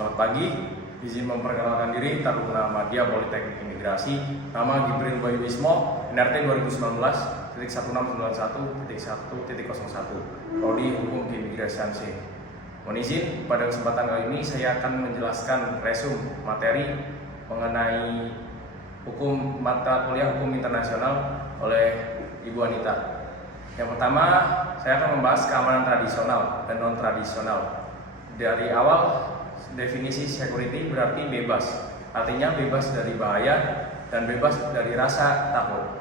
Selamat pagi, izin memperkenalkan diri, Taruna Madya Politeknik Imigrasi, nama Gibril Bayu Wismo, NRT 2019-1611.1.01, Prodi Hukum Keimigrasian C. Mohon izin, pada kesempatan kali ini saya akan menjelaskan resume materi mengenai mata kuliah hukum internasional oleh Ibu Anita. Yang pertama, saya akan membahas keamanan tradisional dan non-tradisional. Dari awal, definisi security berarti bebas, artinya bebas dari bahaya dan bebas dari rasa takut.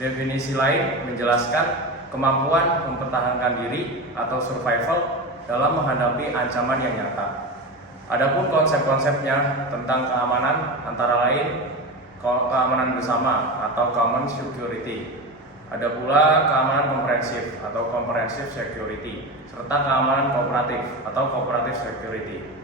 Definisi lain menjelaskan kemampuan mempertahankan diri atau survival dalam menghadapi ancaman yang nyata. Adapun konsep-konsepnya tentang keamanan antara lain keamanan bersama atau common security. Ada pula keamanan komprehensif atau comprehensive security, serta keamanan kooperatif atau cooperative security.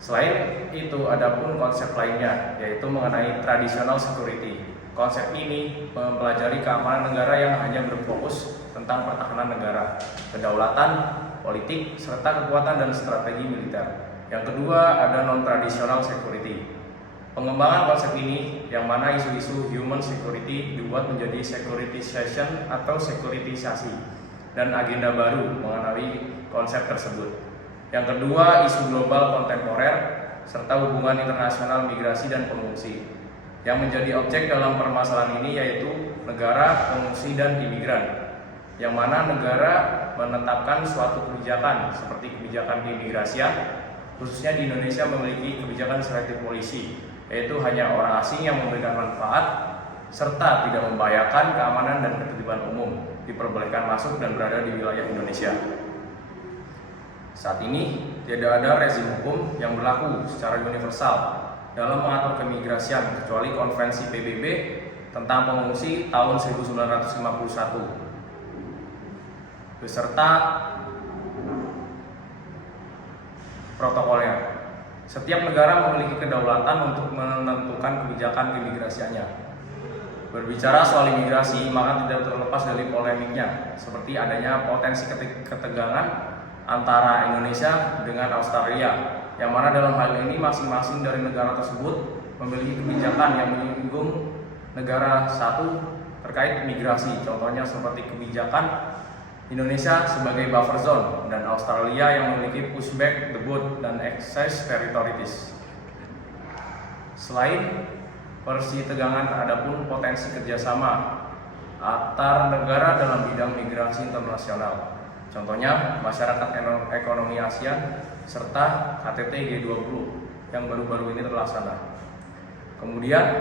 Selain itu, ada pun konsep lainnya, yaitu mengenai traditional security. Konsep ini mempelajari keamanan negara yang hanya berfokus tentang pertahanan negara, kedaulatan, politik, serta kekuatan dan strategi militer. Yang kedua, ada non-traditional security. Pengembangan konsep ini yang mana isu-isu human security dibuat menjadi securitization atau sekuritisasi dan agenda baru mengenai konsep tersebut. Yang kedua, isu global kontemporer serta hubungan internasional migrasi dan pengungsi. Yang menjadi objek dalam permasalahan ini yaitu negara, pengungsi, dan imigran. Yang mana negara menetapkan suatu kebijakan seperti kebijakan keimigrasian, khususnya di Indonesia memiliki kebijakan selektif polisi, yaitu hanya orang asing yang memberikan manfaat serta tidak membahayakan keamanan dan ketertiban umum diperbolehkan masuk dan berada di wilayah Indonesia. Saat ini tidak ada rezim hukum yang berlaku secara universal dalam mengatur keimigrasian kecuali Konvensi PBB tentang pengungsi tahun 1951 beserta protokolnya. Setiap negara memiliki kedaulatan untuk menentukan kebijakan keimigrasiannya. Berbicara soal imigrasi, maka tidak terlepas dari polemiknya, seperti adanya potensi ketegangan antara Indonesia dengan Australia, yang mana dalam hal ini masing-masing dari negara tersebut memiliki kebijakan yang menyinggung negara satu terkait migrasi. Contohnya seperti kebijakan Indonesia sebagai buffer zone dan Australia yang memiliki pushback the boat dan excess territories. Selain persitegangan, ada pun potensi kerjasama antar negara dalam bidang migrasi internasional. Contohnya masyarakat ekonomi ASEAN serta KTT G20 yang baru-baru ini terlaksana. Kemudian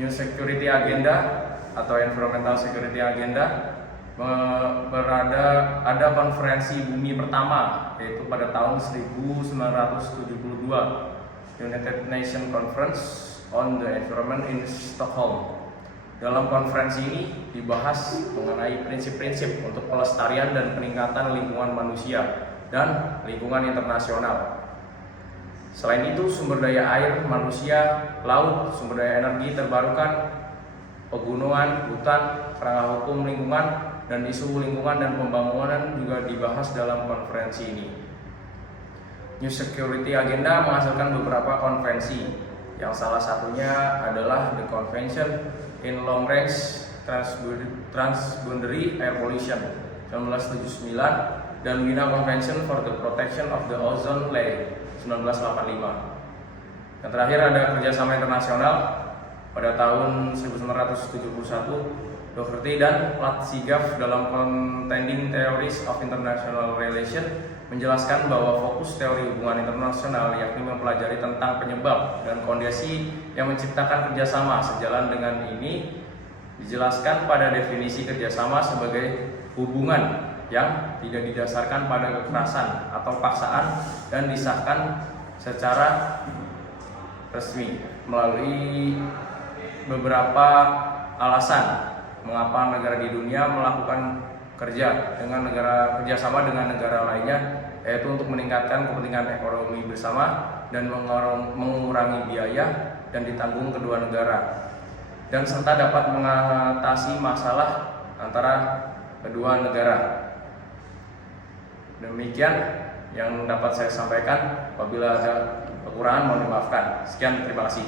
New Security Agenda atau Environmental Security Agenda ada konferensi bumi pertama yaitu pada tahun 1972, United Nations Conference on the Environment in Stockholm. Dalam konferensi ini dibahas mengenai prinsip-prinsip untuk pelestarian dan peningkatan lingkungan manusia dan lingkungan internasional. Selain itu, sumber daya air, manusia, laut, sumber daya energi terbarukan, pegunungan, hutan, kerangka hukum lingkungan, dan isu lingkungan dan pembangunan juga dibahas dalam konferensi ini. New Security Agenda menghasilkan beberapa konvensi, yang salah satunya adalah The Convention in Long Range Transboundary Air Pollution 1979 dan Wiener Convention for the Protection of the Ozone Layer 1985. Yang terakhir ada kerjasama internasional pada tahun 1971. Doherty dan Platzigav dalam Contending Theories of International Relations menjelaskan bahwa fokus teori hubungan internasional yakni mempelajari tentang penyebab dan kondisi yang menciptakan kerjasama. Sejalan dengan ini dijelaskan pada definisi kerjasama sebagai hubungan yang tidak didasarkan pada kekerasan atau paksaan dan disahkan secara resmi melalui beberapa alasan mengapa negara di dunia melakukan kerjasama dengan negara lainnya, yaitu untuk meningkatkan kepentingan ekonomi bersama dan mengurangi biaya dan ditanggung kedua negara, dan serta dapat mengatasi masalah antara kedua negara. Demikian yang dapat saya sampaikan. Apabila ada kekurangan mohon dimaafkan. Sekian, terima kasih.